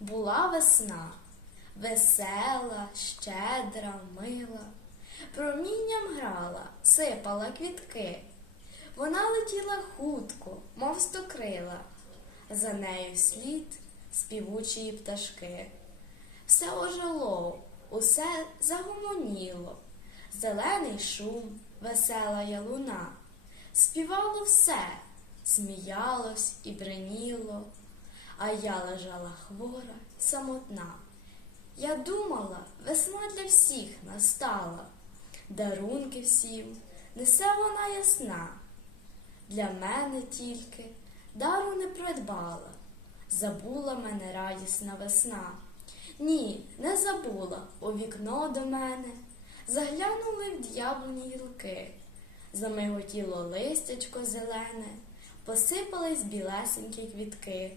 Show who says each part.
Speaker 1: Була весна, весела, щедра, мила, промінням грала, сипала квітки. Вона летіла хутко, мов стокрила, за нею слід співучої пташки. Все ожило, усе загомоніло, зелений шум, весела ялуна. Співало все, сміялось і бриніло, а я лежала хвора, самотна. Я думала, весна для всіх настала, дарунки всім несе вона ясна. Для мене тільки дару не придбала, забула мене радісна весна. Ні, не забула у вікно до мене, заглянули в д'яблоні гілки, замиготіло листячко зелене, посипались білесенькі квітки.